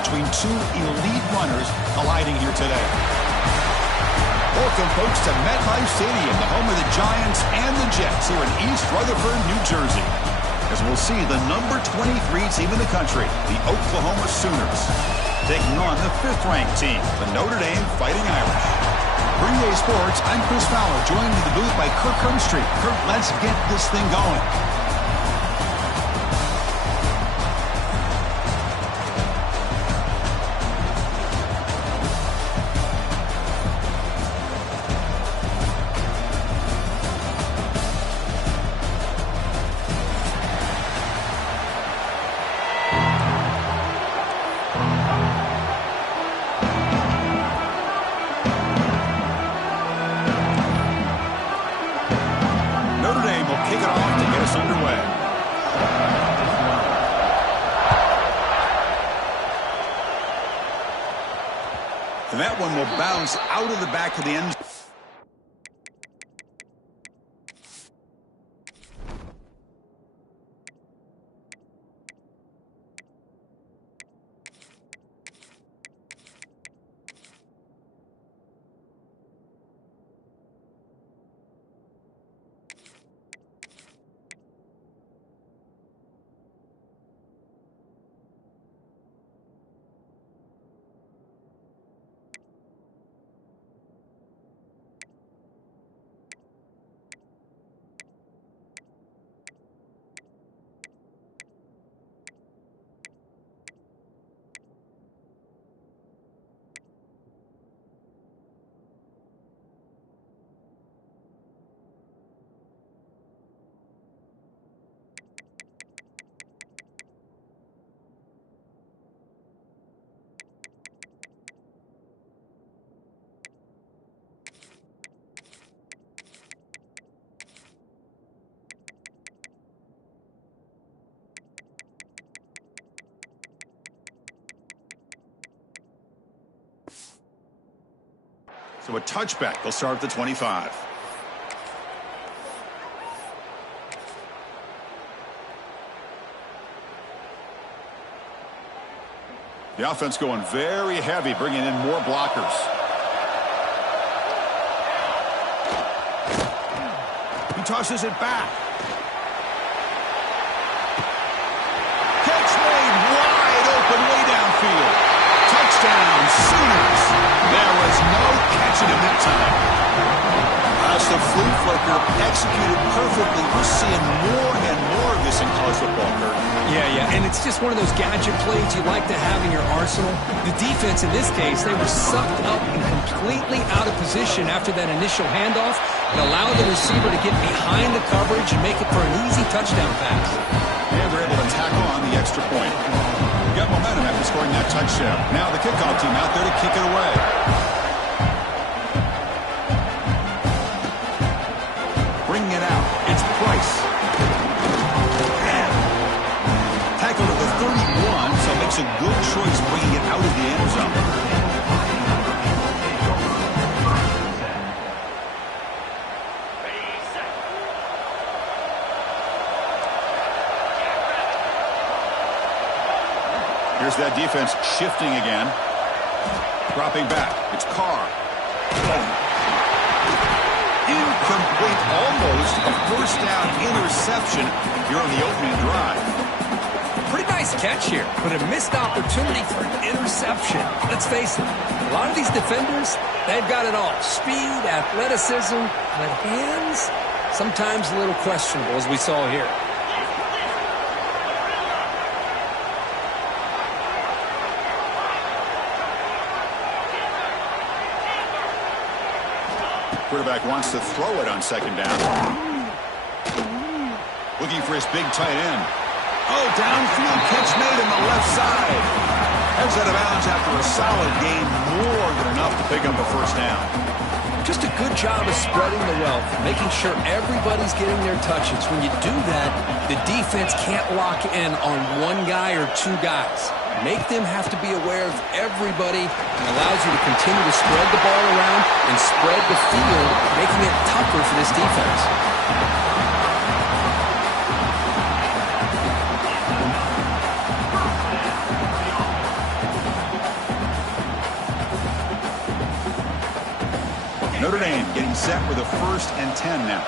between two elite runners colliding here today. Welcome, folks, to MetLife Stadium, the home of the Giants and the Jets here in East Rutherford, New Jersey. As we'll see the number 23 team in the country, the Oklahoma Sooners, taking on the 5th-ranked team, the Notre Dame Fighting Irish. For EA Sports, I'm Chris Fowler, joined in the booth by Kirk Herbstreit. Kirk, let's get this thing going. And that one will bounce out of the back of the end. So a touchback. They'll start at the 25. The offense going very heavy, bringing in more blockers. He tosses it back. Catch made wide open way downfield. Touchdown, Sooners. There was no catching him that time. As the flea flicker executed perfectly, we're seeing more and more of this in college football, Kurt. Yeah, and it's just one of those gadget plays you like to have in your arsenal. The defense in this case, they were sucked up and completely out of position after that initial handoff. It allowed the receiver to get behind the coverage and make it for an easy touchdown pass. And they're able to tackle on the extra point. Got momentum after scoring that touchdown. Now the kickoff team out there to kick it away. Bringing it out. It's Price. Tackled at the 31, so makes a good choice bringing it out of the end zone. Here's that defense shifting again. Dropping back. It's Carr. Incomplete, almost a first down interception here on the opening drive. Pretty nice catch here, but a missed opportunity for an interception. Let's face it, a lot of these defenders, they've got it all. Speed, athleticism, but hands, sometimes a little questionable, as we saw here. Quarterback wants to throw it on second down. Looking for his big tight end. Oh, downfield catch made on the left side. Heads out of bounds after a solid gain, more than enough to pick up a first down. Just a good job of spreading the wealth, making sure everybody's getting their touches. When you do that, the defense can't lock in on one guy or two guys. Make them have to be aware of everybody, and allows you to continue to spread the ball around and spread the field, making it tougher for this defense. Notre Dame getting set with a 1st and 10 now.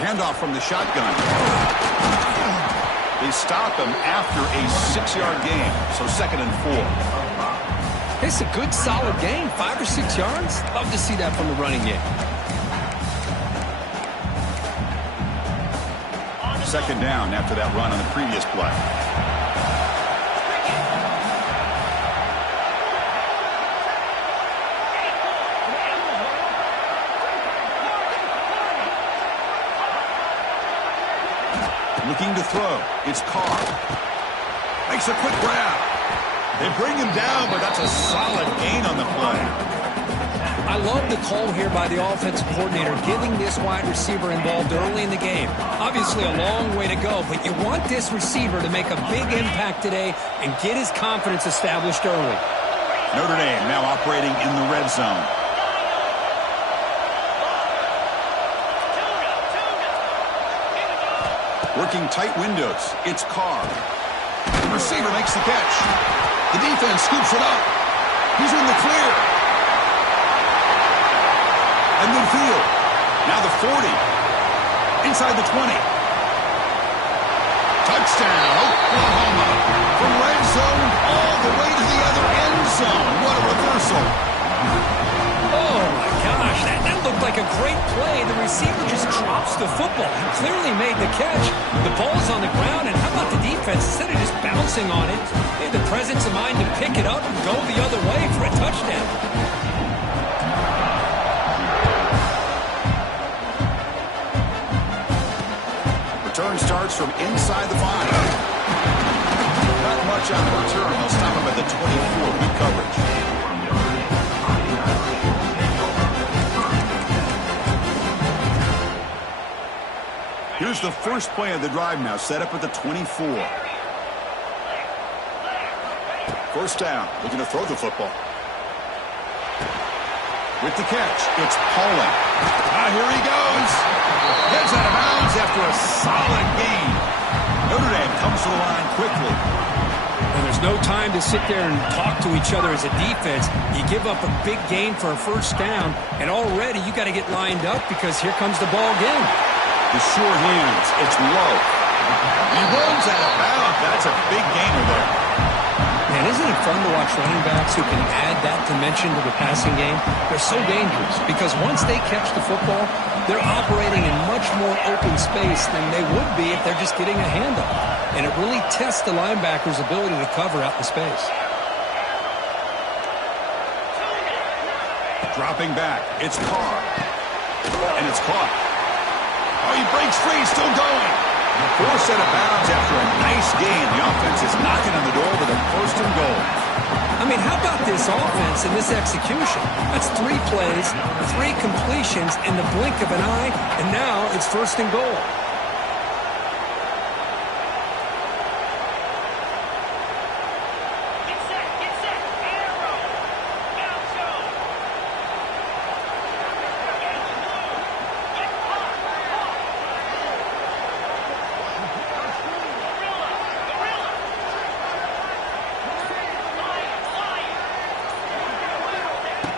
Handoff from the shotgun. They stop him after a 6-yard gain, so 2nd and 4. It's a good, solid gain, 5 or 6 yards. Love to see that from the running game. 2nd down after that run on the previous play. Looking to throw. It's Carr. Makes a quick grab. They bring him down, but that's a solid gain on the play. I love the call here by the offensive coordinator, getting this wide receiver involved early in the game. Obviously a long way to go, but you want this receiver to make a big impact today and get his confidence established early. Notre Dame now operating in the red zone. Working tight windows. It's Carr. The receiver makes the catch. The defense scoops it up. He's in the clear. And midfield. Now the 40. Inside the 20. Touchdown, Oklahoma. From red zone all the way to the other end zone. What a reversal. Oh, my gosh. That looked like a great play. The receiver just drops the football. He clearly made the catch. The ball's on the ground, and how about the defense? Instead of just bouncing on it, they had the presence of mind to pick it up and go the other way for a touchdown. Return starts from inside the 5. Not much on the return. They'll stop him at the 24. Good coverage. Here's the first play of the drive now, set up at the 24. 1st down, looking to throw the football. With the catch, it's Pauling. Here he goes. Gets out of bounds after a solid gain. Notre Dame comes to the line quickly. And there's no time to sit there and talk to each other as a defense. You give up a big gain for a 1st down, and already you got to get lined up because here comes the ball again. The short hands, it's low. He runs out of bounds. That's a big gainer there. Man, isn't it fun to watch running backs who can add that dimension to the passing game? They're so dangerous because once they catch the football, they're operating in much more open space than they would be if they're just getting a handoff. And it really tests the linebacker's ability to cover out in space. Dropping back, it's Carr. And it's caught. Oh, he breaks free, still going. 4th set of bounds after a nice gain. The offense is knocking on the door with a 1st and goal. I mean, how about this offense and this execution? That's 3 plays, 3 completions in the blink of an eye, and now it's 1st and goal.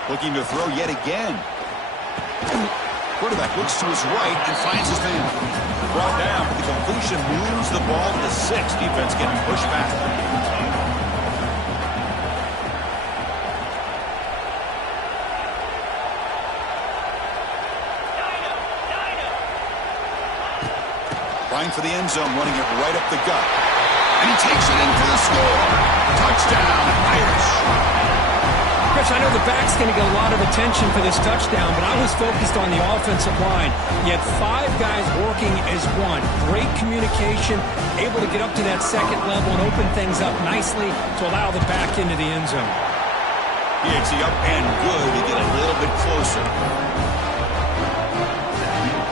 Looking to throw yet again. Quarterback looks to his right and finds his man. Brought down. The completion moves the ball to the 6. Defense getting pushed back. Line for the end zone, running it right up the gut. And he takes it in for the score. Touchdown, Irish. Chris, I know the back's going to get a lot of attention for this touchdown, but I was focused on the offensive line. You had 5 guys working as one. Great communication, able to get up to that 2nd level and open things up nicely to allow the back into the end zone. He hits the up and good to get a little bit closer.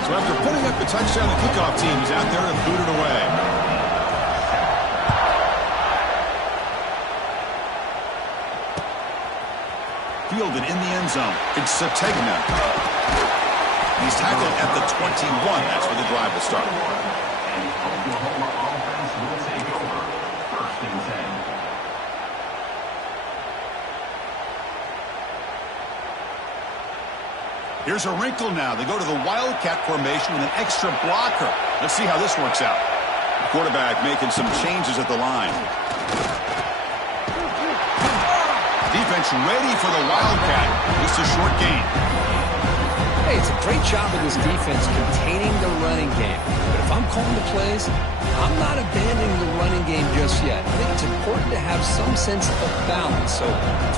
So after putting up the touchdown, the kickoff team is out there to boot it away. fielded in the end zone. It's Sategna. He's tackled at the 21. That's where the drive will start. Oklahoma offense will take over. 1st and 10. Here's a wrinkle now. They go to the Wildcat formation with an extra blocker. Let's see how this works out. The quarterback making some changes at the line. Defense ready for the Wildcat. Just a short gain. Hey, it's a great job of this defense containing the running game. But if I'm calling the plays, I'm not abandoning the running game just yet. I think it's important to have some sense of balance. So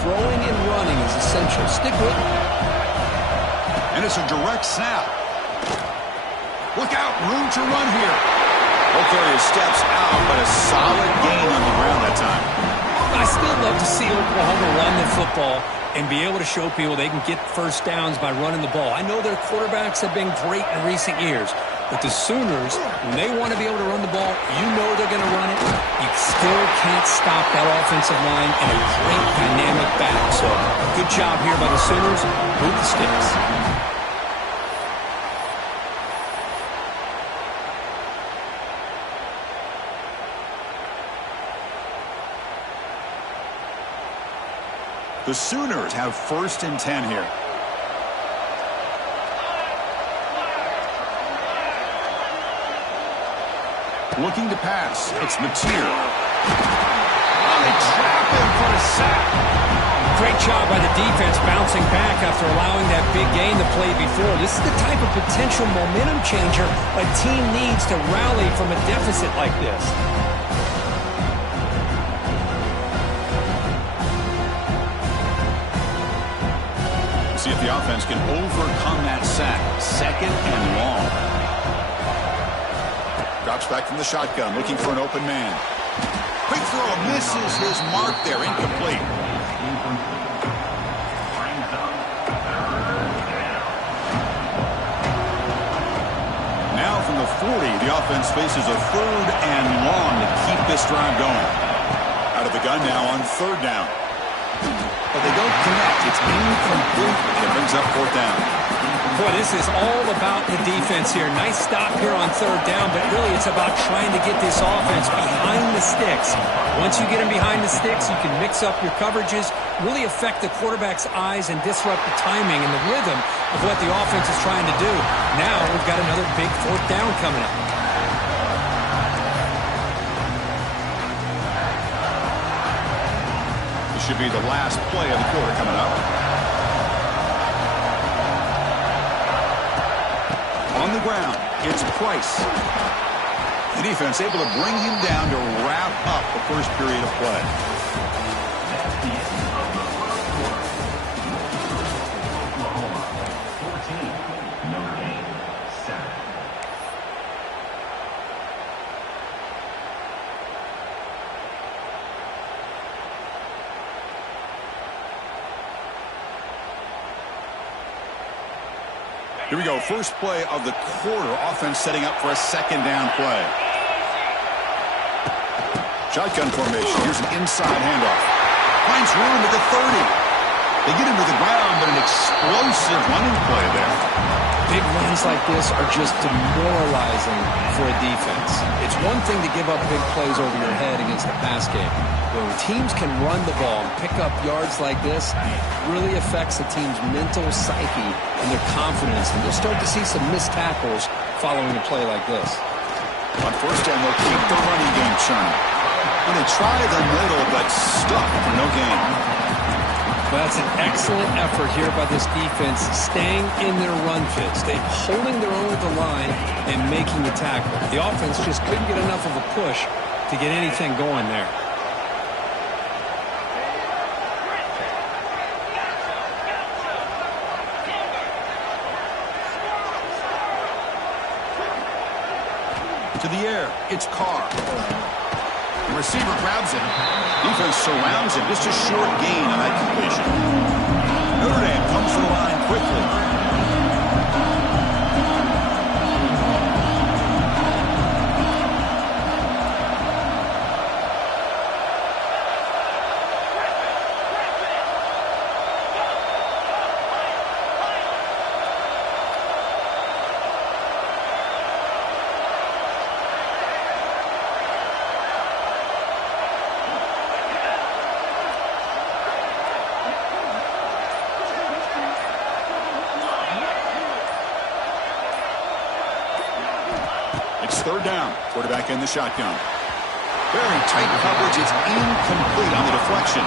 throwing and running is essential. Stick with it. And it's a direct snap. Look out, room to run here. Both areas steps out, but a solid gain on the ground that time. I still love to see Oklahoma run the football and be able to show people they can get first downs by running the ball. I know their quarterbacks have been great in recent years, but the Sooners, when they want to be able to run the ball, you know they're going to run it. You still can't stop that offensive line and a great dynamic back. So good job here by the Sooners. Move the sticks. The Sooners have 1st and 10 here. Looking to pass. It's Mateer. Oh, they trap him for a sack. Great job by the defense bouncing back after allowing that big gain to play before. This is the type of potential momentum changer a team needs to rally from a deficit like this. See if the offense can overcome that sack. 2nd and long. Drops back from the shotgun, looking for an open man. Quick throw, misses his mark there, incomplete. Now from the 40, the offense faces a 3rd and long to keep this drive going. Out of the gun now on 3rd down. But they don't connect. It's incomplete, and it brings up 4th down. Boy, this is all about the defense here. Nice stop here on 3rd down, but really it's about trying to get this offense behind the sticks. Once you get them behind the sticks, you can mix up your coverages, really affect the quarterback's eyes and disrupt the timing and the rhythm of what the offense is trying to do. Now we've got another big 4th down coming up. Should be the last play of the quarter coming up. On the ground, it's Price. The defense able to bring him down to wrap up the first period of play. That's the end of the first quarter. Oklahoma 14, Notre Dame 7. Here we go, first play of the quarter. Offense setting up for a 2nd down play. Shotgun formation. Here's an inside handoff. Finds room at the 30. They get him to the ground, but an explosive running play there. Big runs like this are just demoralizing for a defense. It's one thing to give up big plays over your head against the pass game. But when teams can run the ball and pick up yards like this, it really affects a team's mental psyche and their confidence. And you'll start to see some missed tackles following a play like this. On 1st down, they'll keep the running game churning. And they try the middle, but stuck for no gain. Well, that's an excellent effort here by this defense, staying in their run fits. They're holding their own at the line and making the tackle. The offense just couldn't get enough of a push to get anything going there. To the air, it's Carr. The receiver grabs it. Defense surrounds him. Just a short gain on that completion. Notre Dame comes to the line quickly. It's third down. Quarterback in the shotgun. Very tight coverage. It's incomplete on the deflection.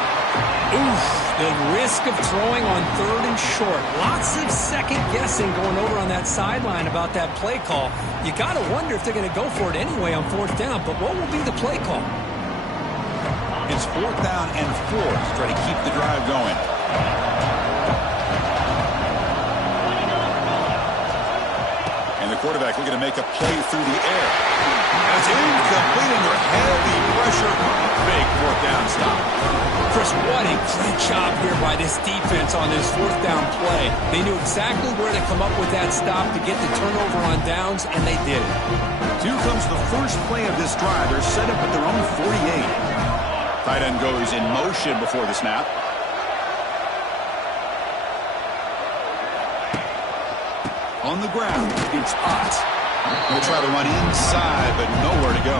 Oof, the risk of throwing on third and short. Lots of second guessing going over on that sideline about that play call. You got to wonder if they're going to go for it anyway on fourth down, but what will be the play call? It's fourth down and 4 to try to keep the drive going. And the quarterback looking to make a play through the air. That's incomplete under heavy pressure. Big fourth down stop. Chris, what a great job here by this defense on this fourth down play. They knew exactly where to come up with that stop to get the turnover on downs, and they did it. So here comes the first play of this drive. They're set up at their own 48. Tight end goes in motion before the snap. On the ground, it's Ott. He'll try to run inside, but nowhere to go.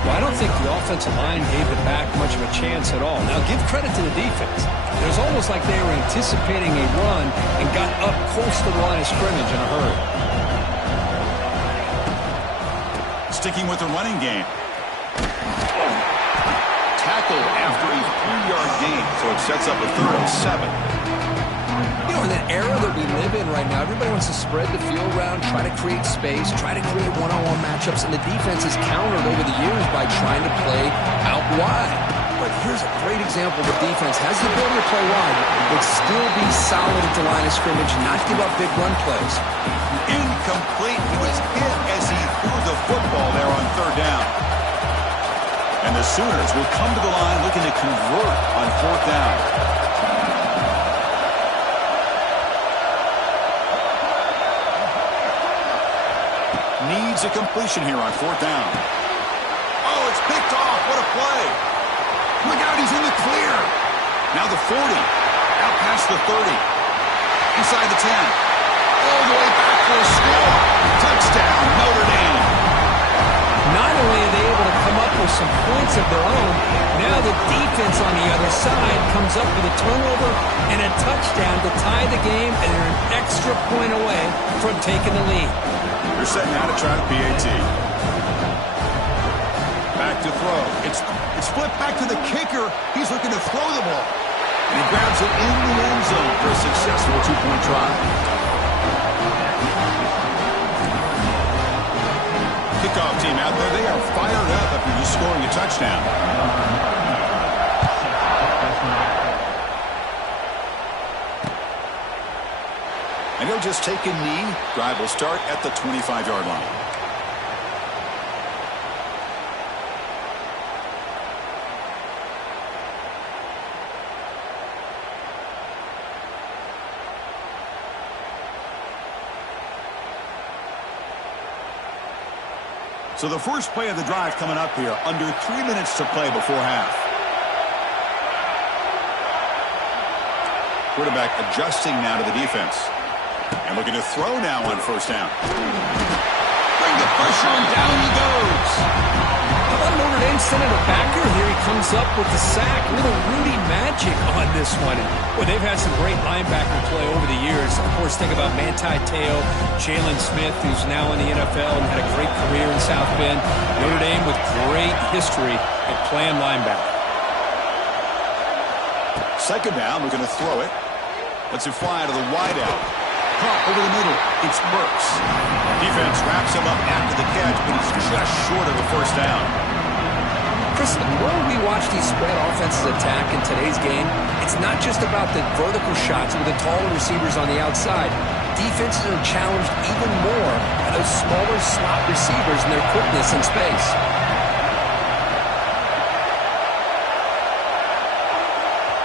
Well, I don't think the offensive line gave the back much of a chance at all. Now, give credit to the defense. It was almost like they were anticipating a run and got up close to the line of scrimmage in a hurry. Sticking with the running game. Tackled after a 3-yard gain, so it sets up a third and 7. You know, in the era that we live in right now, everybody wants to spread the field around, try to create space, try to create one-on-one matchups, and the defense has countered over the years by trying to play out wide. But here's a great example of a defense has the ability to play wide, but still be solid at the line of scrimmage, not give up big run plays. Incomplete. He was hit as he threw the football there on third down. And the Sooners will come to the line looking to convert on fourth down. Needs a completion here on fourth down. Oh, it's picked off. What a play. Look out, he's in the clear. Now the 40. Out past the 30. Inside the 10. All the way back for a score. Touchdown, Notre Dame. Not only are they able to come up with some points of their own, now the defense on the other side comes up with a turnover and a touchdown to tie the game, and they're an extra point away from taking the lead. They're setting out to try to PAT. Back to throw. It's flipped back to the kicker. He's looking to throw the ball. And he grabs it in the end zone for a successful 2-point try. Kickoff team out there. They are fired up after just scoring a touchdown. And he'll just take a knee. Drive will start at the 25-yard line. So the first play of the drive coming up here. Under 3 minutes to play before half. Quarterback adjusting now to the defense. And looking to throw now on first down. Bring the pressure and down he goes. How about Notre Dame sending a backer? Here he comes up with the sack. Little Rudy magic on this one. Well, they've had some great linebacker play over the years. Of course, think about Manti Te'o, Jalen Smith, who's now in the NFL and had a great career in South Bend. Notre Dame with great history at playing linebacker. Second down, looking to throw it. Lets it fly to the wideout. Caught over the middle. It's Burks. Defense wraps him up after the catch, but he's just short of a first down. Chris, the more we watch these spread offenses attack in today's game, it's not just about the vertical shots with the taller receivers on the outside. Defenses are challenged even more by those smaller slot receivers and their quickness in space.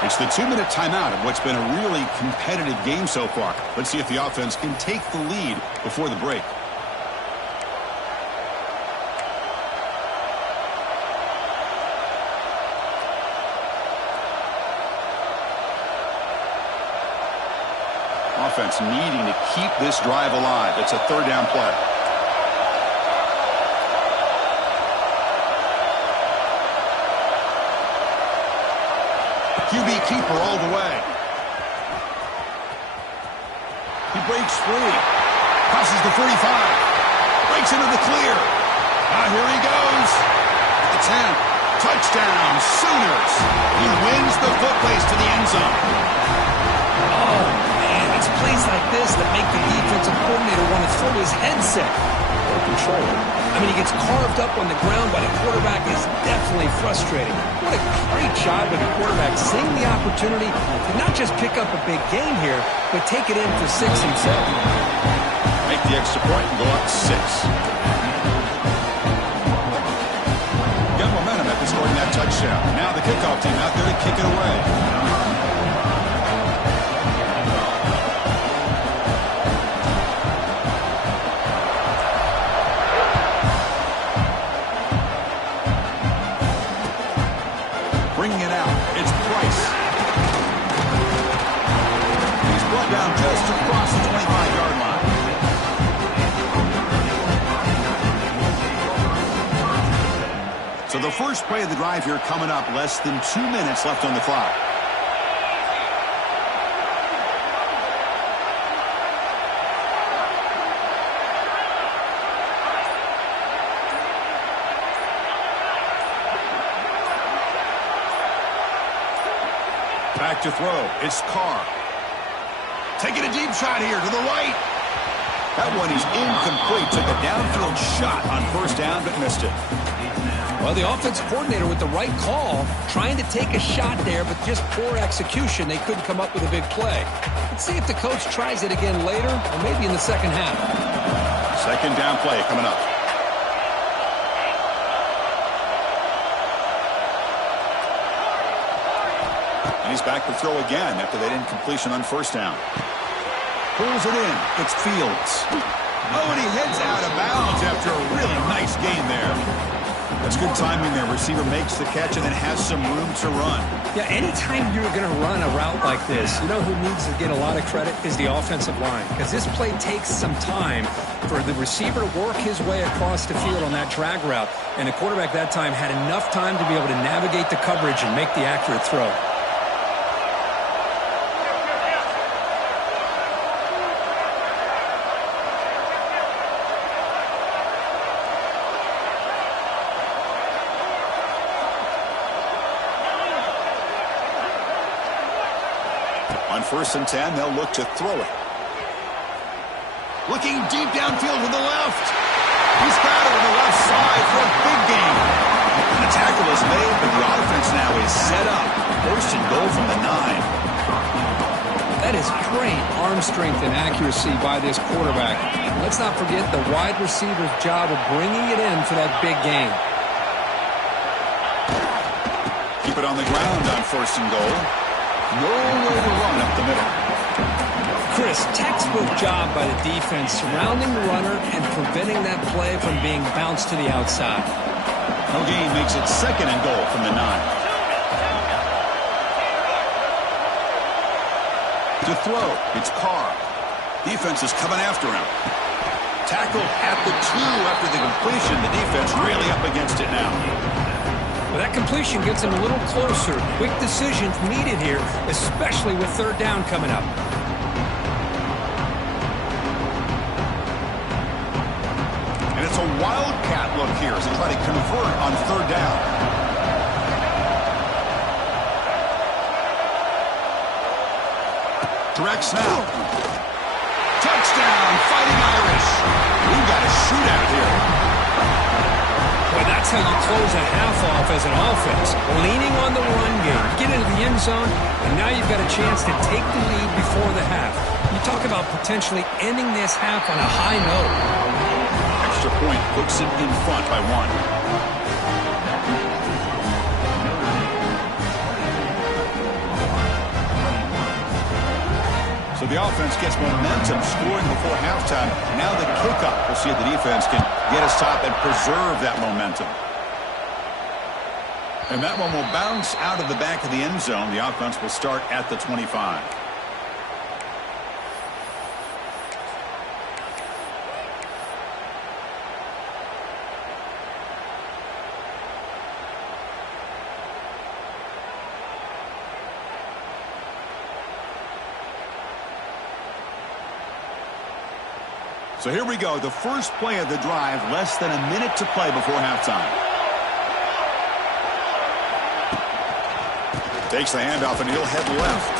It's the 2-minute timeout of what's been a really competitive game so far. Let's see if the offense can take the lead before the break. Offense needing to keep this drive alive. It's a third down play. QB keeper all the way. He breaks free. Crosses the 45. Takes it to the clear. Here he goes. The 10. Touchdown, Sooners. He wins the foot race to the end zone. Oh, man, it's plays like this that make the defensive coordinator want to throw his headset or controller. I mean, he gets carved up on the ground by the quarterback. Is definitely frustrating. What a great job by the quarterback seeing the opportunity to not just pick up a big gain here, but take it in for 6 himself. Make the extra point and go up 6. Momentum after scoring that touchdown. Now the kickoff team out there to kick it away. Bringing it out, it's Price. He's brought down just across the 25-yard line. So the first play of the drive here coming up, less than 2 minutes left on the clock. Back to throw. It's Carr. Taking a deep shot here to the right. That one is incomplete. Took a downfield shot on first down, but missed it. Well, the offense coordinator with the right call, trying to take a shot there, but just poor execution. They couldn't come up with a big play. Let's see if the coach tries it again later, or maybe in the second half. Second down play coming up. And he's back to throw again after that incompletion on first down. Pulls it in. It's Fields. Oh, and he heads out of bounds after a really nice game there. That's good timing there. Receiver makes the catch and then has some room to run. Yeah, anytime you're going to run a route like this, you know who needs to get a lot of credit is the offensive line. Because this play takes some time for the receiver to work his way across the field on that drag route. And the quarterback that time had enough time to be able to navigate the coverage and make the accurate throw. On 1st and 10, they'll look to throw it. Looking deep downfield with the left. He's got it on the left side for a big gain. And the tackle is made, but the offense now is set up. 1st and goal from the 9. That is great arm strength and accuracy by this quarterback. Let's not forget the wide receiver's job of bringing it in for that big gain. Keep it on the ground on 1st and goal. No way to run up the middle. Chris, textbook job by the defense surrounding the runner and preventing that play from being bounced to the outside. No gain makes it 2nd and goal from the 9. To throw, it's Carr. Defense is coming after him. Tackled at the 2 after the completion. The defense really up against it now. Well, that completion gets him a little closer. Quick decisions needed here, especially with 3rd down coming up. And it's a wildcat look here as they try to convert on 3rd down. Direct snap. Touchdown, Fighting Irish. We've got a shootout here. Well, that's how you close a half off as an offense. Leaning on the run game, get into the end zone, and now you've got a chance to take the lead before the half. You talk about potentially ending this half on a high note. Extra point puts it in front by 1. So the offense gets momentum scoring before halftime. Now the kickoff. We'll see if the defense can get a stop and preserve that momentum. And that one will bounce out of the back of the end zone. The offense will start at the 25. So here we go, the first play of the drive, less than a minute to play before halftime. Takes the handoff and he'll head left.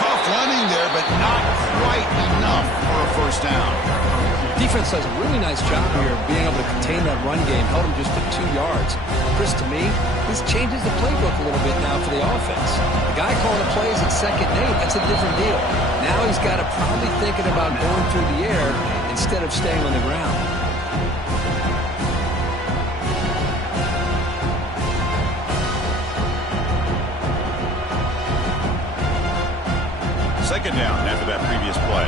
Tough running there, but not quite enough for a first down. Defense does a really nice job here of being able to contain that run game. Held him just to 2 yards. Chris, to me, this changes the playbook a little bit now for the offense. The guy calling the plays at 2nd and 8, that's a different deal. Now he's got to probably thinking about going through the air instead of staying on the ground. Second down after that previous play.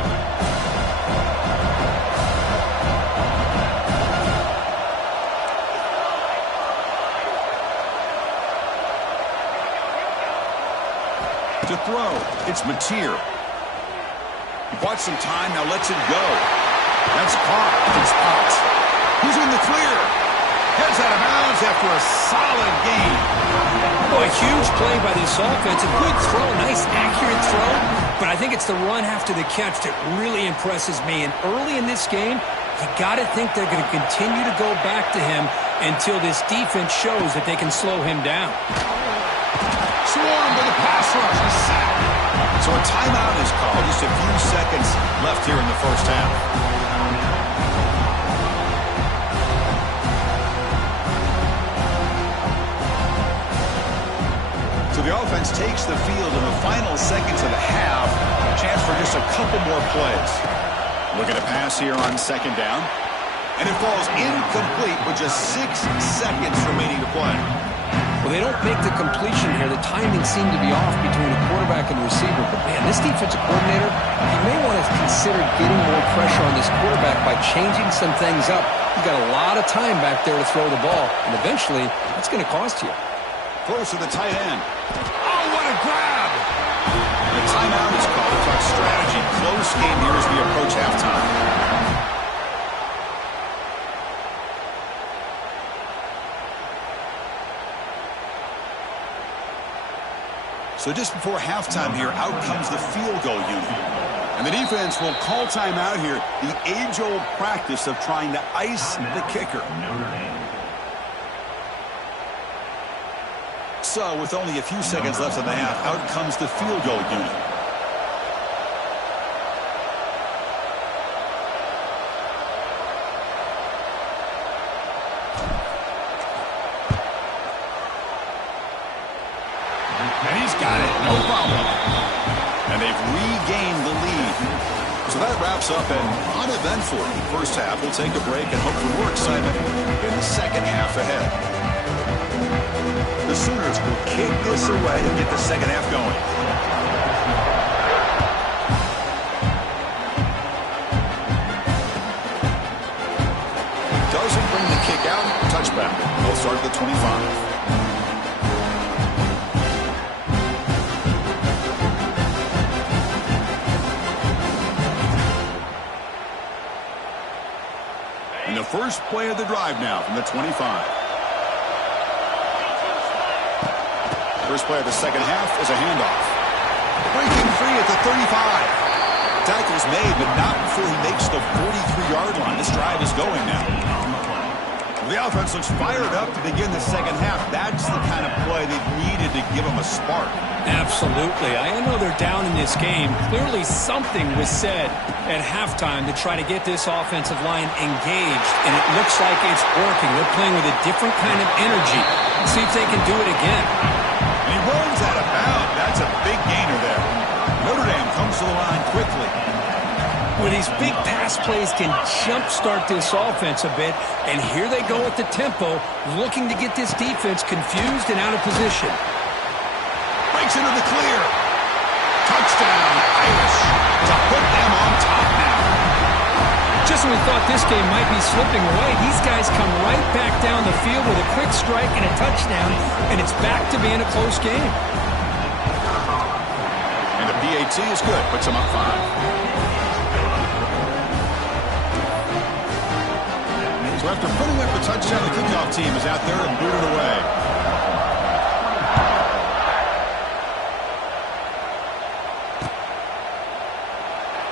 To throw, it's Ncaa. He bought some time, now lets it go. That's caught. It's out. He's in the clear. Heads out of bounds after a solid gain. Boy, huge play by this offense. A good throw, nice accurate throw. But I think it's the run after the catch that really impresses me. And early in this game, you got to think they're going to continue to go back to him until this defense shows that they can slow him down. Swarm with a pass rush. A sack. So a timeout is called. Just a few seconds left here in the first half. So the offense takes the field in the final seconds of the half. Chance for just a couple more plays. Looking to pass here on second down. And it falls incomplete with just 6 seconds remaining to play. Well, they don't make the completion here. The timing seemed to be off between the quarterback and the receiver. But, man, this defensive coordinator, he may want to consider getting more pressure on this quarterback by changing some things up. He's got a lot of time back there to throw the ball. And eventually, that's going to cost you. Close to the tight end. Oh, what a grab! The timeout is called. It's our strategy. Close game here as we approach halftime. So just before halftime here, out comes the field goal unit. And the defense will call timeout here. The age-old practice of trying to ice the kicker. So with only a few seconds left in the half, out comes the field goal unit. And he's got it, no problem. And they've regained the lead. So that wraps up an uneventful first half. We'll take a break and hope for more excitement in the second half ahead. The Sooners will kick this away and get the second half going. Doesn't bring the kick out. Touchback. They'll start at the 25. And the first play of the drive now from the 25. First play of the second half is a handoff. Breaking free at the 35. Tackle's made, but not before he makes the 43-yard line. This drive is going now. The offense looks fired up to begin the second half. That's the kind of play they've needed to give them a spark. Absolutely. I know they're down in this game. Clearly something was said at halftime to try to get this offensive line engaged, and it looks like it's working. They're playing with a different kind of energy. Let's see if they can do it again. And he runs out of bounds. That's a big gainer there. Notre Dame comes to the line quickly. Where these big pass plays can jumpstart this offense a bit, and here they go at the tempo, looking to get this defense confused and out of position. Breaks into the clear. Touchdown, Irish, to put them on top now. Just when we thought this game might be slipping away, these guys come right back down the field with a quick strike and a touchdown, and it's back to being a close game. And the PAT is good, puts them up 5. So after putting up a touchdown, the kickoff team is out there and boot it away.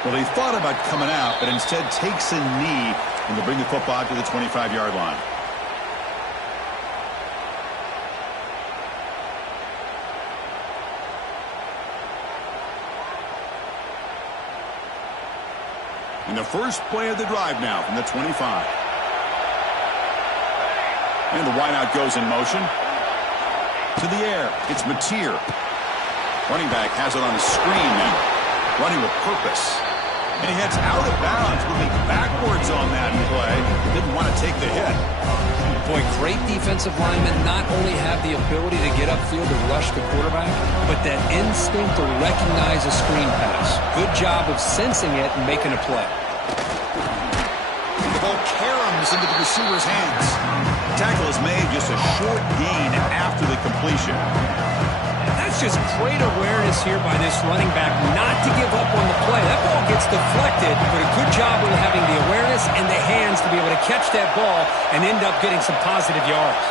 Well, they thought about coming out, but instead takes a knee and to bring the football to the 25-yard line. And the first play of the drive now from the 25. And the wideout goes in motion. To the air. It's Mateer. Running back has it on the screen now. Running with purpose. And he heads out of bounds, moving backwards on that play. Didn't want to take the hit. Boy, great defensive linemen not only have the ability to get upfield to rush the quarterback, but that instinct to recognize a screen pass. Good job of sensing it and making a play. The ball caroms into the receiver's hands. The tackle is made, just a short gain after the completion. That's just great awareness here by this running back not to give up on the play. That ball gets deflected, but a good job of having the awareness and the hands to be able to catch that ball and end up getting some positive yards.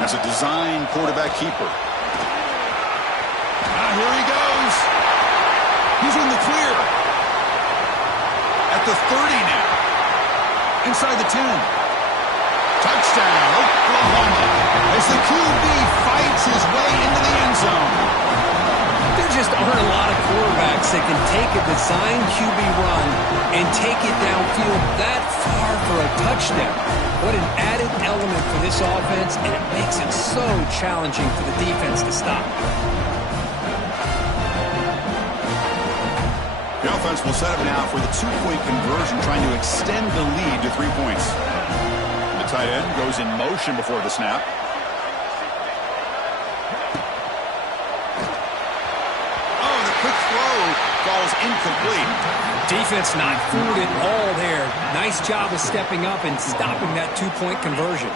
That's a design quarterback keeper. Here he goes. He's in the clear. At the 30 now. Inside the 10. Touchdown, Oklahoma, as the QB fights his way into the end zone. There just aren't a lot of quarterbacks that can take a design QB run and take it downfield that far for a touchdown. What an added element for this offense, and it makes it so challenging for the defense to stop. The offense will set up now for the two-point conversion, trying to extend the lead to 3 points. The tight end goes in motion before the snap. Oh, the quick throw falls incomplete. Defense not fooled at all there. Nice job of stepping up and stopping that two-point conversion.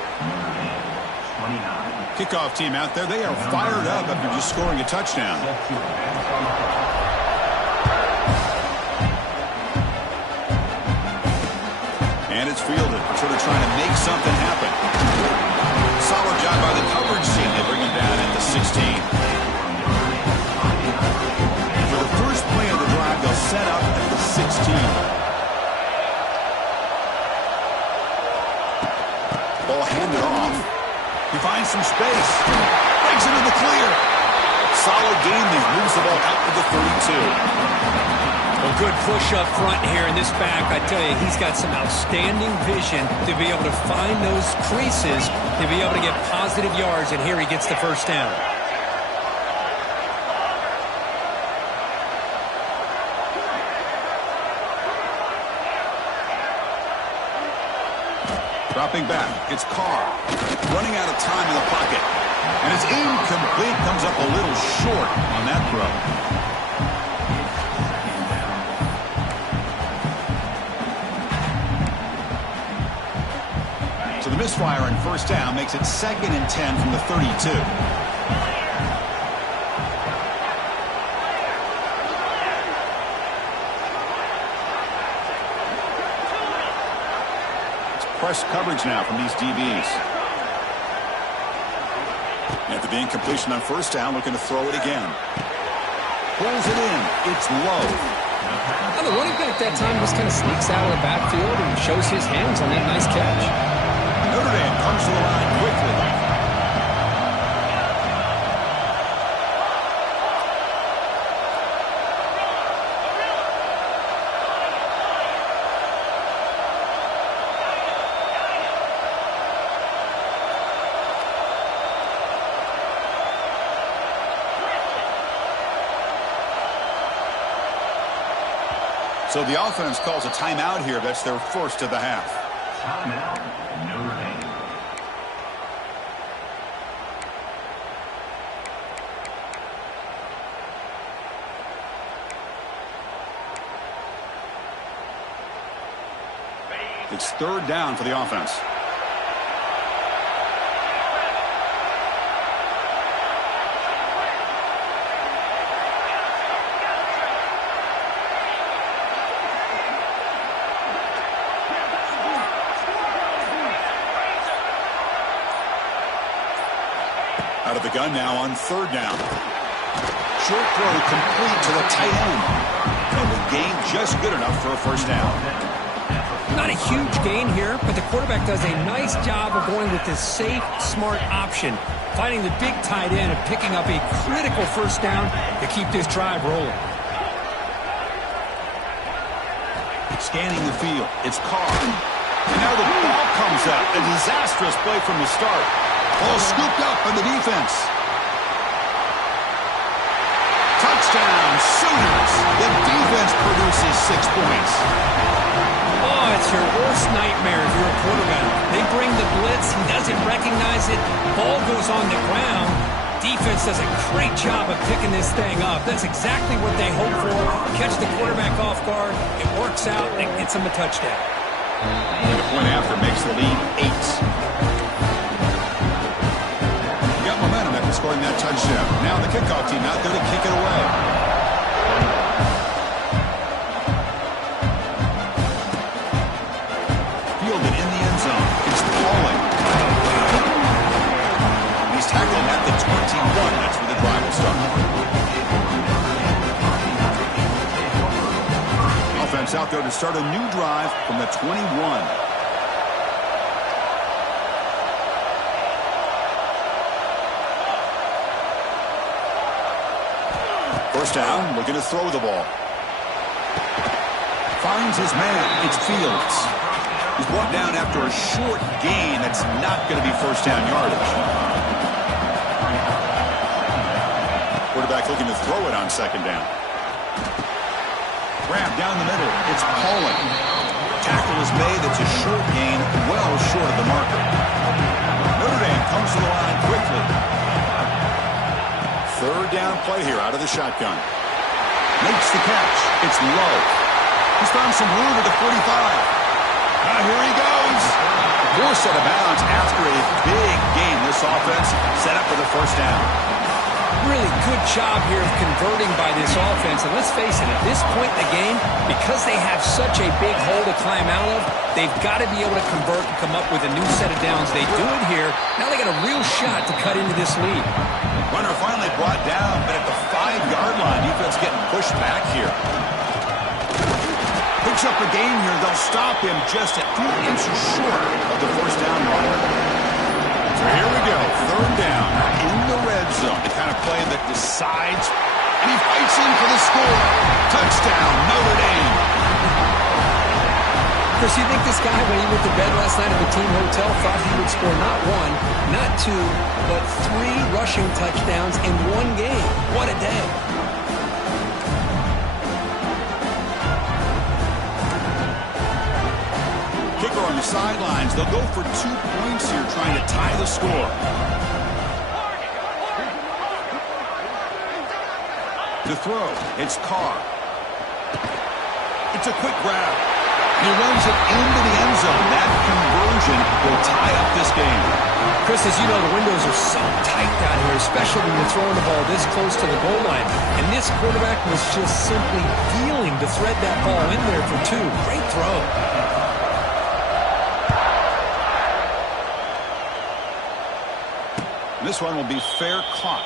Kickoff team out there, they are fired up after just scoring a touchdown. And it's fielded, sort of trying to make something happen. Solid job by the coverage team. They bring him down at the 16. For the first play of the drive, they'll set up at the 16. Ball handed off. He finds some space. Breaks into the clear. Solid game. He moves the ball out to the 32. Well, good push up front here in this back. I tell you, he's got some outstanding vision to be able to find those creases, to be able to get positive yards, and here he gets the first down. Dropping back, it's Carr. Running out of time in the pocket. And it's incomplete, comes up a little short on that throw. So the misfire on first down makes it 2nd and 10 from the 32. It's press coverage now from these DBs. After the incompletion on first down, looking to throw it again. Pulls it in. It's low. Well, the running back that time just kind of sneaks out of the backfield and shows his hands on that nice catch. Notre Dame comes to the line quickly. So the offense calls a timeout here. That's their first of the half. Timeout, Notre Dame. It's third down for the offense. Out of the gun now on third down. short throw complete to the tight end. And the gain just good enough for a first down. Not a huge gain here, but the quarterback does a nice job of going with this safe, smart option, finding the big tight end and picking up a critical first down to keep this drive rolling. Scanning the field, it's Carr. And now the ball comes out. A disastrous play from the start. Ball scooped up by the defense. Touchdown, Sooners. The defense produces 6 points. Oh, it's your worst nightmare if you're a quarterback. They bring the blitz. He doesn't recognize it. Ball goes on the ground. Defense does a great job of picking this thing up. That's exactly what they hope for. Catch the quarterback off guard. It works out and gets him a touchdown. And the point after makes the lead 8. You got momentum after scoring that touchdown. Now the kickoff team out there to kick it away. Fielded in the end zone. It's Pauling. He's tackled at the 21. That's where the drive will start. Offense out there to start a new drive from the 21. First down, looking to throw the ball. Finds his man. It's Fields. He's brought down after a short gain. That's not going to be first down yardage. Quarterback looking to throw it on second down. Grab down the middle. It's Pauling. Tackle is made. It's a short gain, well short of the marker. Notre Dame comes to the line quickly. Third down play here out of the shotgun. Makes the catch. It's Lowe. He's found some room at the 45. Here he goes. Forced out of bounds after a big gain. This offense set up for the first down. Really good job here of converting by this offense. And let's face it, at this point in the game, because they have such a big hole to climb out of, they've got to be able to convert and come up with a new set of downs. They do it here. Now they got a real shot to cut into this lead. Runner finally brought down, but at the 5-yard line, defense getting pushed back here. Picks up a gain here. They'll stop him just a few inches short of the first down marker. So here we go, third down in the red zone. The kind of play that decides, and he fights in for the score. Touchdown, Notre Dame. Chris, you think this guy, when he went to bed last night at the team hotel, thought he would score not 1, not 2, but 3 rushing touchdowns in one game? What a day. Kicker on the sidelines. They'll go for 2 points here, trying to tie the score. To throw, it's Carr. It's a quick grab. He runs it into the end zone. That conversion will tie up this game. Chris, as you know, the windows are so tight down here, especially when you're throwing the ball this close to the goal line. And this quarterback was just simply feeling to thread that ball in there for 2. Great throw. This one will be fair caught.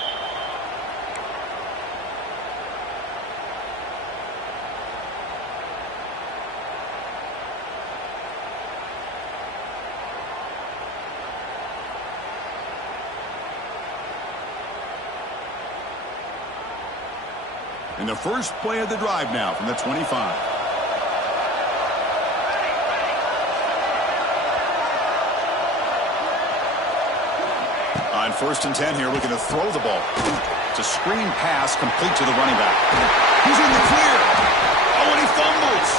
In the first play of the drive now from the 25. On 1st and 10 here, looking to throw the ball. It's a screen pass complete to the running back. He's in the clear. Oh, and he fumbles.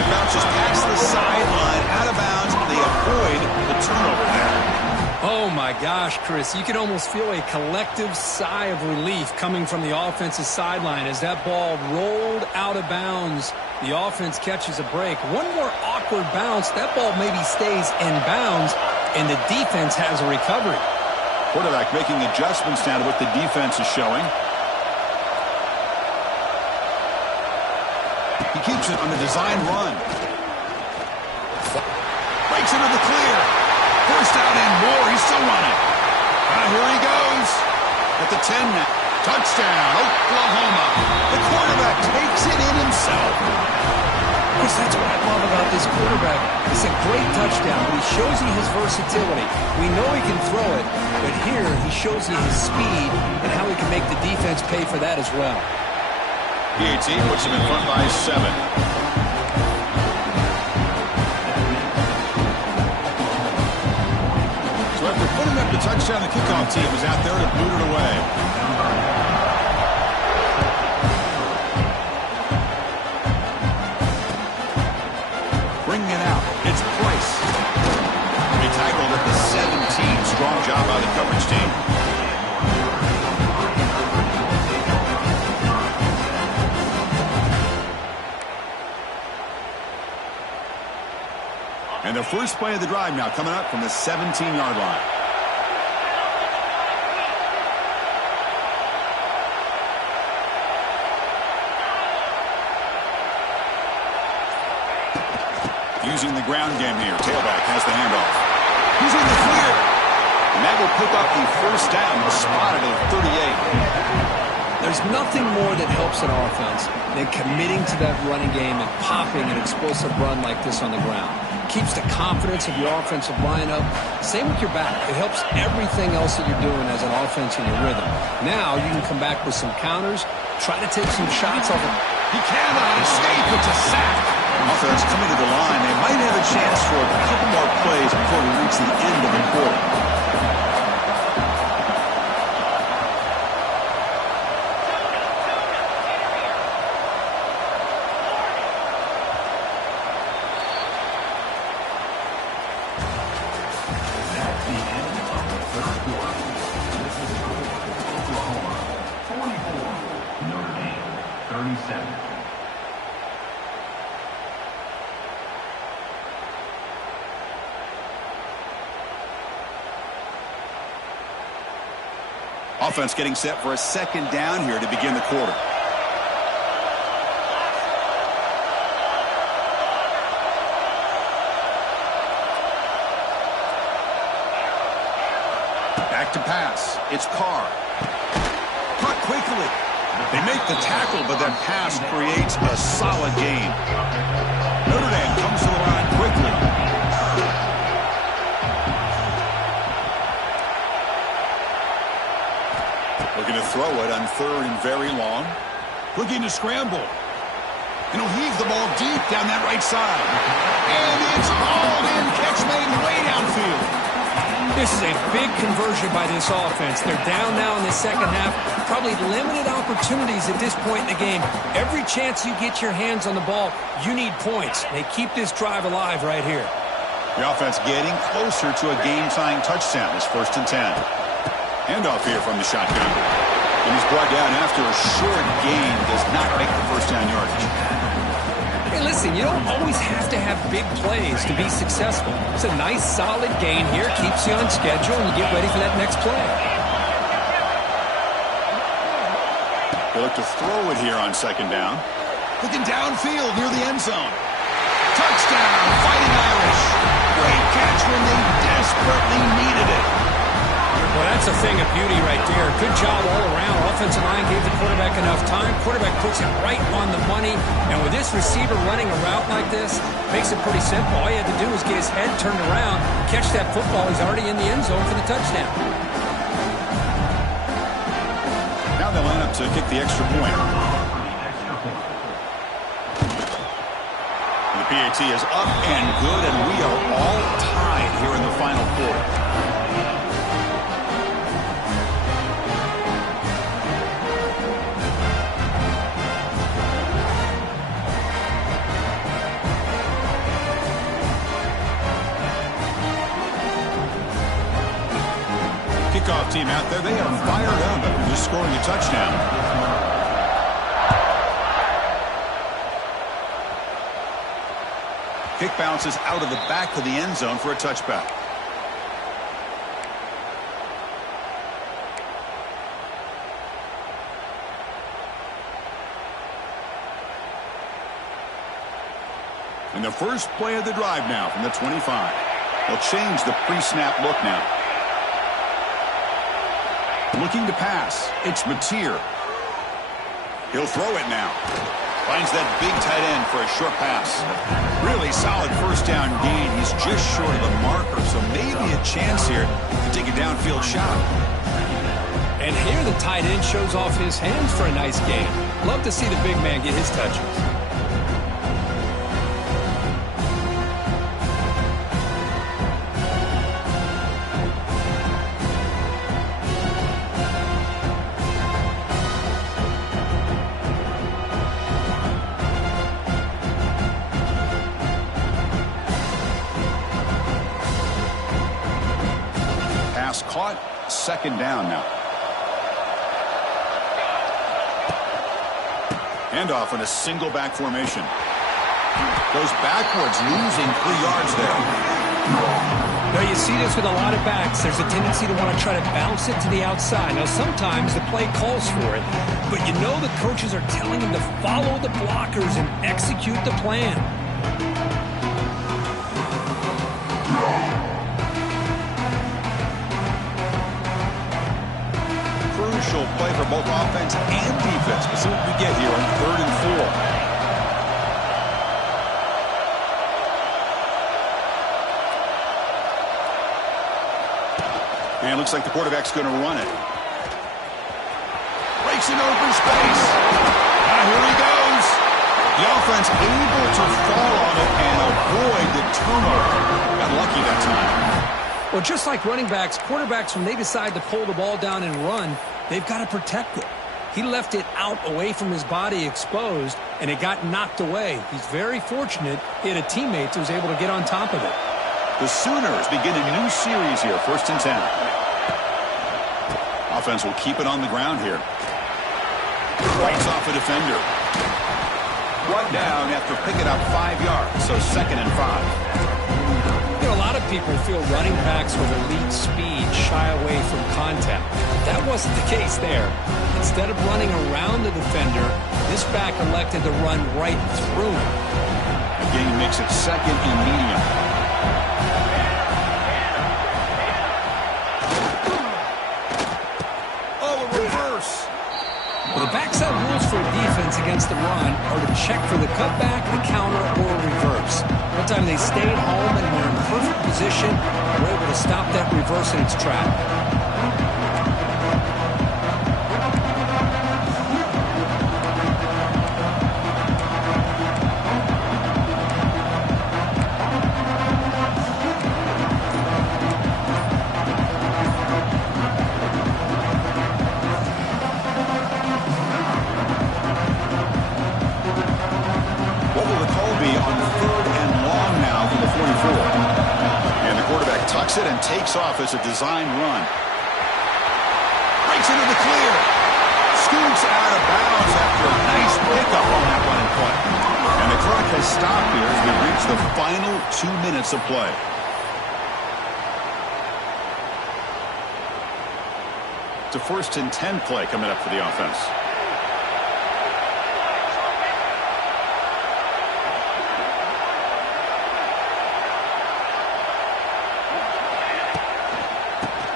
It bounces past the sideline, out of bounds. They avoid the turnover there. Oh, my gosh, Chris. You could almost feel a collective sigh of relief coming from the offensive sideline as that ball rolled out of bounds. The offense catches a break. One more awkward bounce. That ball maybe stays in bounds, and the defense has a recovery. Quarterback making adjustments now to what the defense is showing. He keeps it on the design run. Breaks into the clear. First down and more. He's still running. Here he goes. At the 10 now. Touchdown, Oklahoma. The quarterback takes it in himself. Chris, that's what I love about this quarterback. It's a great touchdown, but he shows you his versatility. We know he can throw it, but here he shows you his speed and how he can make the defense pay for that as well. PAT puts him in front by 7. So after putting up the touchdown, the kickoff team is out there to boot it away. Bringing it out, it's Price. He tackled at the 17. Strong job by the coverage team. And the first play of the drive now coming up from the 17-yard line. Using the ground game here. Tailback has the handoff. He's in the clear. And that will pick up the first down. Spotted at 38. There's nothing more that helps an offense than committing to that running game and popping an explosive run like this on the ground. Keeps the confidence of your offensive lineup. Same with your back. It helps everything else that you're doing as an offense in your rhythm. Now you can come back with some counters, try to take some shots off it. He cannot escape. It's a sack. Offense coming to the line. They might have a chance for a couple more plays before we reach the end of the quarter. That's the end of the third quarter. This is the score. Oklahoma 44, Notre Dame 37. Offense getting set for a second down here to begin the quarter. Back to pass. It's Carr. Caught quickly. They make the tackle, but that pass creates a solid gain. Notre Dame comes to the line quickly. Looking to throw it on 3rd and very long. Looking to scramble. And he'll heave the ball deep down that right side. And it's hauled in. Catch made way downfield. This is a big conversion by this offense. They're down now in the second half. Probably limited opportunities at this point in the game. Every chance you get your hands on the ball, you need points. They keep this drive alive right here. The offense getting closer to a game-tying touchdown. It's 1st and 10. Handoff here from the shotgun. And he's brought down after a short gain. Does not make the first down yardage. Hey, listen, you don't always have to have big plays to be successful. It's a nice, solid gain here. Keeps you on schedule, and you get ready for that next play. They look to throw it here on 2nd down. Looking downfield near the end zone. Touchdown, Fighting Irish. Great catch when they desperately needed it. Well, that's a thing of beauty right there. Good job all around. Offensive line gave the quarterback enough time. Quarterback puts it right on the money. And with this receiver running a route like this, makes it pretty simple. All you had to do was get his head turned around, catch that football. He's already in the end zone for the touchdown. Now they line up to kick the extra point. And the PAT is up and good, and we are all tied here in the final quarter. Kickoff team out there, they are fired up after just scoring a touchdown. Kick bounces out of the back of the end zone for a touchback. And the first play of the drive now from the 25. They'll change the pre-snap look now. Looking to pass. It's Mateer. He'll throw it now. Finds that big tight end for a short pass. Really solid first down gain. He's just short of the marker, so maybe a chance here to take a downfield shot. And here the tight end shows off his hands for a nice gain. Love to see the big man get his touches. Pass caught. Second down now. Handoff in a single back formation. Goes backwards, losing 3 yards there. Now you see this with a lot of backs. There's a tendency to want to try to bounce it to the outside. Now sometimes the play calls for it, but you know the coaches are telling him to follow the blockers and execute the plan. Crucial play for both offense and defense. We'll see what we get here on 3rd and 4. And looks like the quarterback's going to run it. Breaks in open space. Now here he goes. The offense able to fall on it and avoid the turnover. Got lucky that time. Well, just like running backs, quarterbacks, when they decide to pull the ball down and run, they've got to protect it. He left it out away from his body exposed, and it got knocked away. He's very fortunate he had a teammate who was able to get on top of it. The Sooners begin a new series here, 1st and 10. Offense will keep it on the ground here. Breaks off a defender. Brought down after picking up 5 yards, so 2nd and 5. You know, a lot of people feel running backs with elite speed shy away from contact. That wasn't the case there. Instead of running around the defender, this back elected to run right through him. Again, he makes it 2nd and medium. Oh, a reverse. Well, the backside rules for a defense against the run are to check for the cutback, the counter, or reverse. One time they stayed home and were in perfect position, were able to stop that reverse in its track. Tucks it and takes off as a design run. Breaks into the clear. Scoots out of bounds after a nice pickup on that running play. And the clock has stopped here as we reach the final 2 minutes of play. It's a 1st and 10 play coming up for the offense.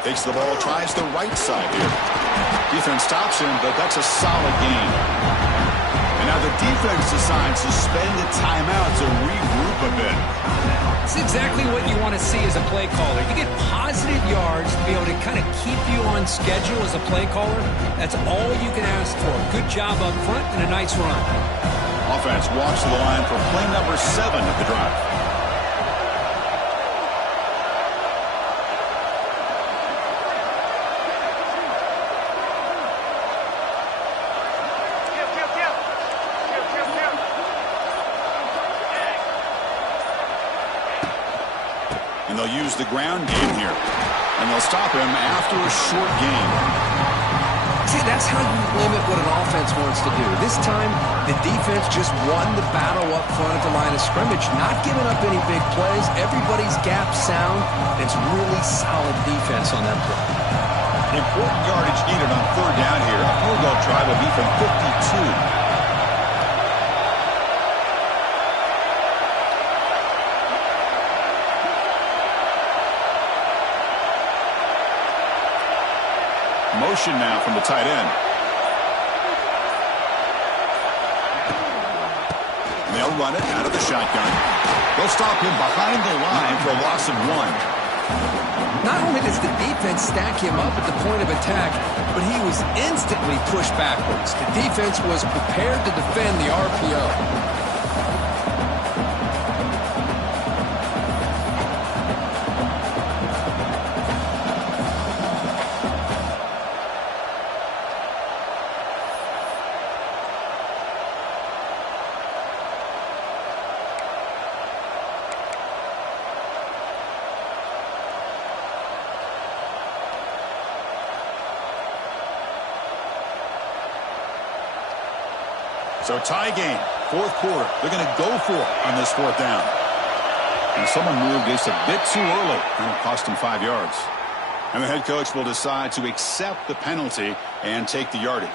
Takes the ball, tries the right side here. Defense stops him, but that's a solid gain. And now the defense decides to spend a timeout to regroup a bit. It's exactly what you want to see as a play caller. You get positive yards to be able to kind of keep you on schedule as a play caller. That's all you can ask for. Good job up front and a nice run. Offense walks to the line for play number 7 of the drive. And they'll use the ground game here. And they'll stop him after a short gain. See, that's how you limit what an offense wants to do. This time, the defense just won the battle up front at the line of scrimmage, not giving up any big plays. Everybody's gap sound. It's really solid defense on that play. Important yardage needed on 3rd down here. A field goal try will be from 52. Motion now from the tight end. They'll run it out of the shotgun. They'll stop him behind the line for a loss of 1. Not only does the defense stack him up at the point of attack, but he was instantly pushed backwards. The defense was prepared to defend the RPO. So tie game, fourth quarter. They're going to go for it on this fourth down. And someone moved this a bit too early. That'll cost him 5 yards. And the head coach will decide to accept the penalty and take the yardage.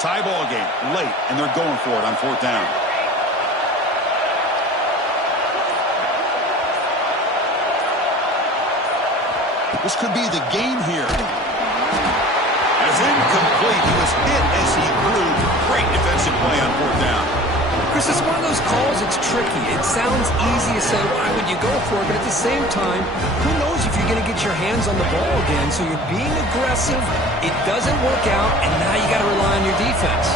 Tie ball game, late, and they're going for it on fourth down. This could be the game here. As incomplete, he was hit as he threw. Great defensive play on fourth down. Chris, it's one of those calls that's tricky. It sounds easy to say, why would you go for it? But at the same time, who knows if you're going to get your hands on the ball again. So you're being aggressive. It doesn't work out, and now you got to rely on your defense.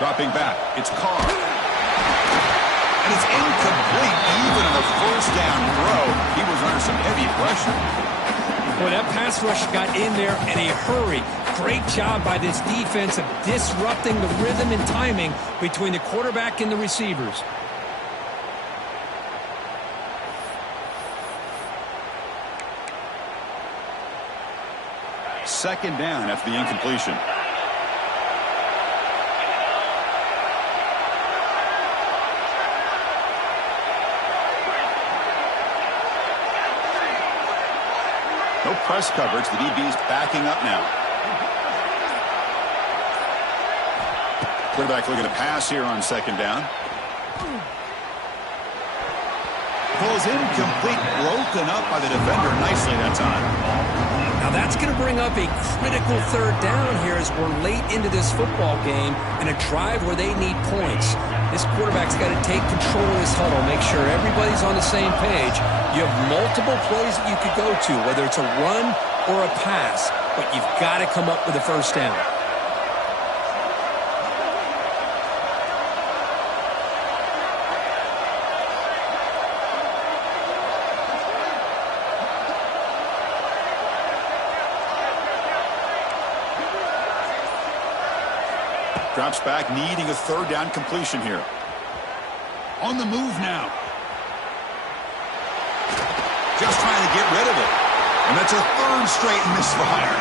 Dropping back, it's Carr. And it's incomplete even on the first down throw. He was under some heavy pressure. Boy, that pass rush got in there in a hurry. Great job by this defense of disrupting the rhythm and timing between the quarterback and the receivers. Second down after the incompletion. No press coverage. The DB's backing up now. Quarterback looking to pass here on second down. Pulls incomplete, broken up by the defender nicely that time. Now that's going to bring up a critical third down here as we're late into this football game in a drive where they need points. This quarterback's got to take control of this huddle, make sure everybody's on the same page. You have multiple plays that you could go to, whether it's a run or a pass, but you've got to come up with a first down. Drops back, needing a third down completion here. On the move now. Just trying to get rid of it. And that's a third straight misfire.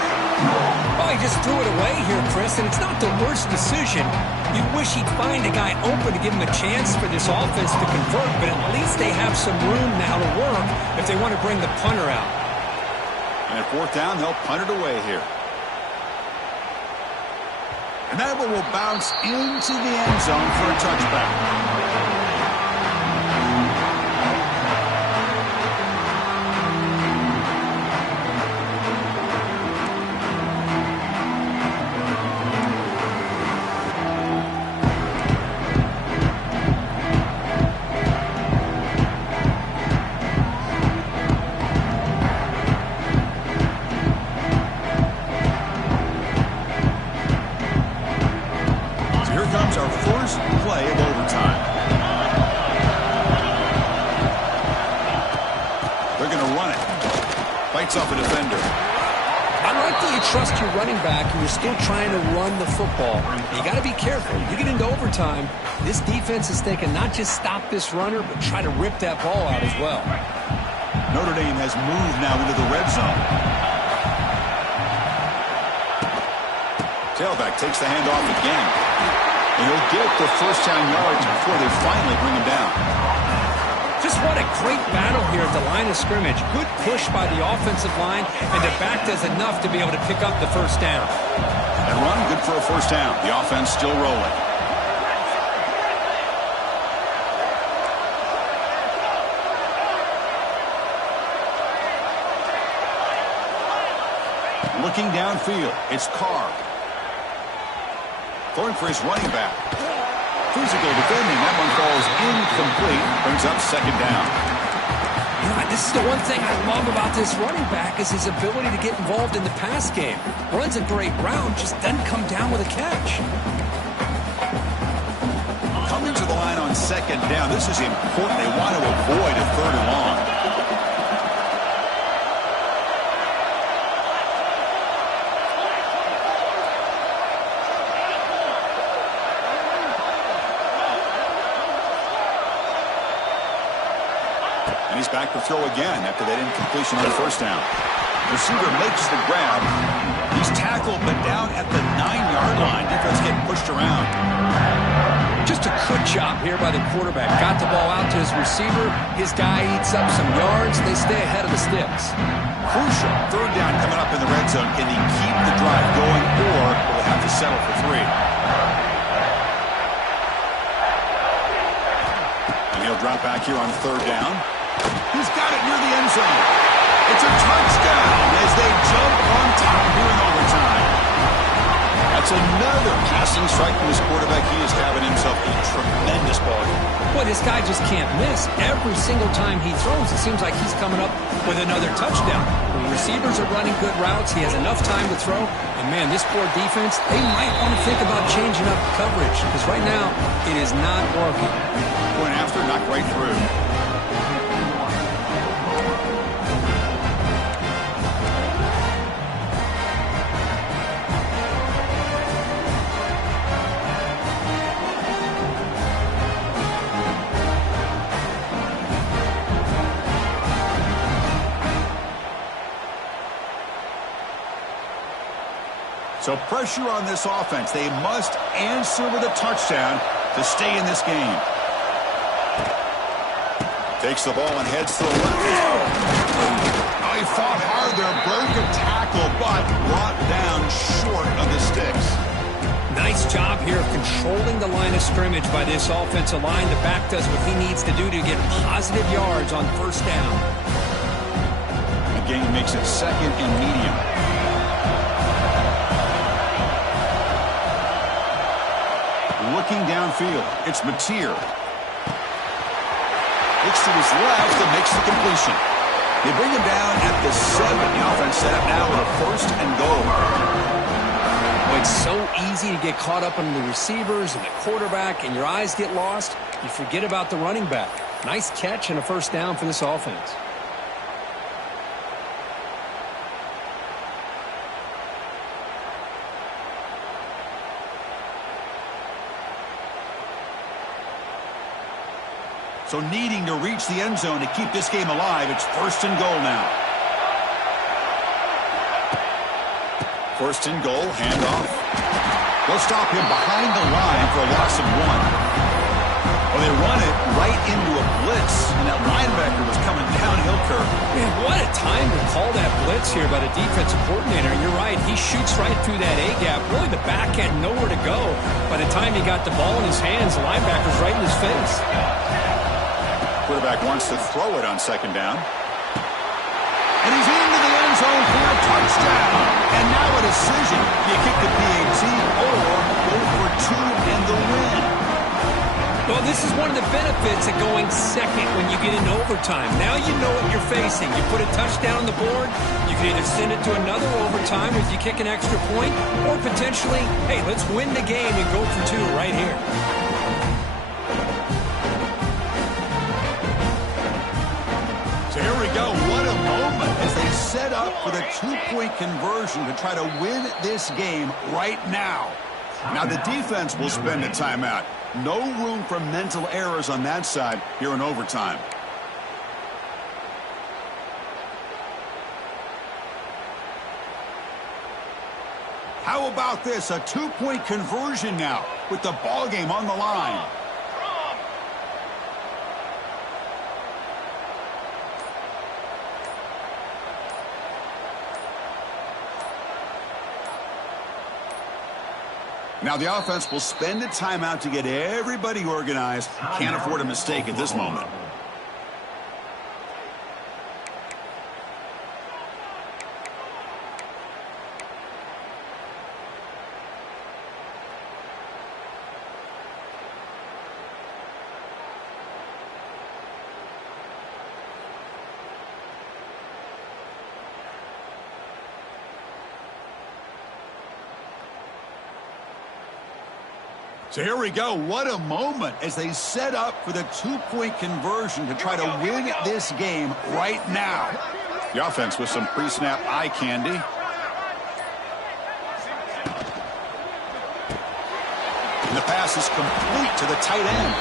Oh, he just threw it away here, Chris, and it's not the worst decision. You wish he'd find a guy open to give him a chance for this offense to convert, but at least they have some room now to work if they want to bring the punter out. And at fourth down, they'll punt it away here. And that one will bounce into the end zone for a touchback. Off a defender. I like that you trust your running back and you're still trying to run the football. You got to be careful. You get into overtime, this defense is thinking not just stop this runner, but try to rip that ball out as well. Notre Dame has moved now into the red zone. Tailback takes the handoff again. And he'll get the first down yards before they finally bring him down. great battle here at the line of scrimmage. Good push by the offensive line, and the back does enough to be able to pick up the first down. That run, good for a first down. The offense still rolling. Looking downfield, it's Carr. Going for his running back. Physical defending. That one falls incomplete. Brings up second down. You know, this is the one thing I love about this running back is his ability to get involved in the pass game. Runs a great route, just doesn't come down with a catch. Coming to the line on second down. This is important. They want to avoid a third and long. He's back to throw again after that incompletion on the first down. Receiver makes the grab. He's tackled, but down at the 9-yard line. Defense getting pushed around. Just a good job here by the quarterback. Got the ball out to his receiver. His guy eats up some yards. They stay ahead of the sticks. Crucial. Third down coming up in the red zone. Can he keep the drive going, or will he have to settle for 3? And he'll drop back here on third down. He's got it near the end zone. It's a touchdown as they jump on top here in overtime. That's another passing strike from his quarterback. He is having himself a tremendous ball game. Boy, this guy just can't miss. Every single time he throws, it seems like he's coming up with another touchdown. When receivers are running good routes, he has enough time to throw. And, man, this poor defense, they might want to think about changing up coverage because right now it is not working. Going after, knocked right through. So pressure on this offense. They must answer with a touchdown to stay in this game. Takes the ball and heads to the left. Oh, he fought hard there. Broke a tackle, but brought down short of the sticks. Nice job here of controlling the line of scrimmage by this offensive line. The back does what he needs to do to get positive yards on first down. The game makes it second and medium. Looking downfield, it's Mateer. Looks to his left and makes the completion. They bring him down at the 7. The offense set up now with a first and goal. Well, it's so easy to get caught up on the receivers and the quarterback, and your eyes get lost. You forget about the running back. Nice catch and a first down for this offense. So needing to reach the end zone to keep this game alive. It's first and goal now. First and goal, handoff. They'll stop him behind the line for a loss of 1. Well, they run it right into a blitz, and that linebacker was coming downhill curve. Man, what a time to call that blitz here by the defensive coordinator. And you're right, he shoots right through that A-gap. Really, the back had nowhere to go. By the time he got the ball in his hands, the linebacker's right in his face. Quarterback wants to throw it on second down. And he's into the end zone for a touchdown. And now a decision. Do you kick the PAT or go for 2 and the win? Well, this is one of the benefits of going second when you get into overtime. Now you know what you're facing. You put a touchdown on the board, you can either send it to another overtime if you kick an extra point, or potentially, hey, let's win the game and go for 2 right here. So here we go. What a moment as they set up for the 2-point conversion to try to win this game right now. Now the defense will spend a timeout. No room for mental errors on that side here in overtime. How about this? A 2-point conversion now with the ball game on the line. Now the offense will spend a timeout to get everybody organized. Can't afford a mistake at this moment. So here we go. What a moment as they set up for the two-point conversion to try to win this game right now. The offense with some pre-snap eye candy. And the pass is complete to the tight end.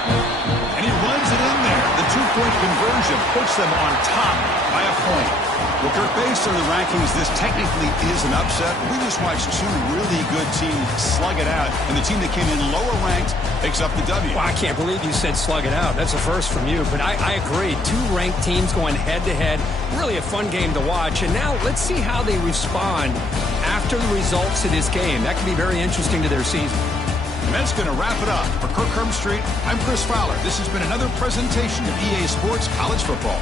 And he runs it in there. The two-point conversion puts them on top by a point. Well, Kirk, based on the rankings, this technically is an upset. We just watched two really good teams slug it out, and the team that came in lower ranked picks up the W. Well, I can't believe you said slug it out. That's a first from you, but I agree. Two ranked teams going head-to-head. Really a fun game to watch. And now let's see how they respond after the results of this game. That could be very interesting to their season. And that's going to wrap it up. For Kirk Street, I'm Chris Fowler. This has been another presentation of EA Sports College Football.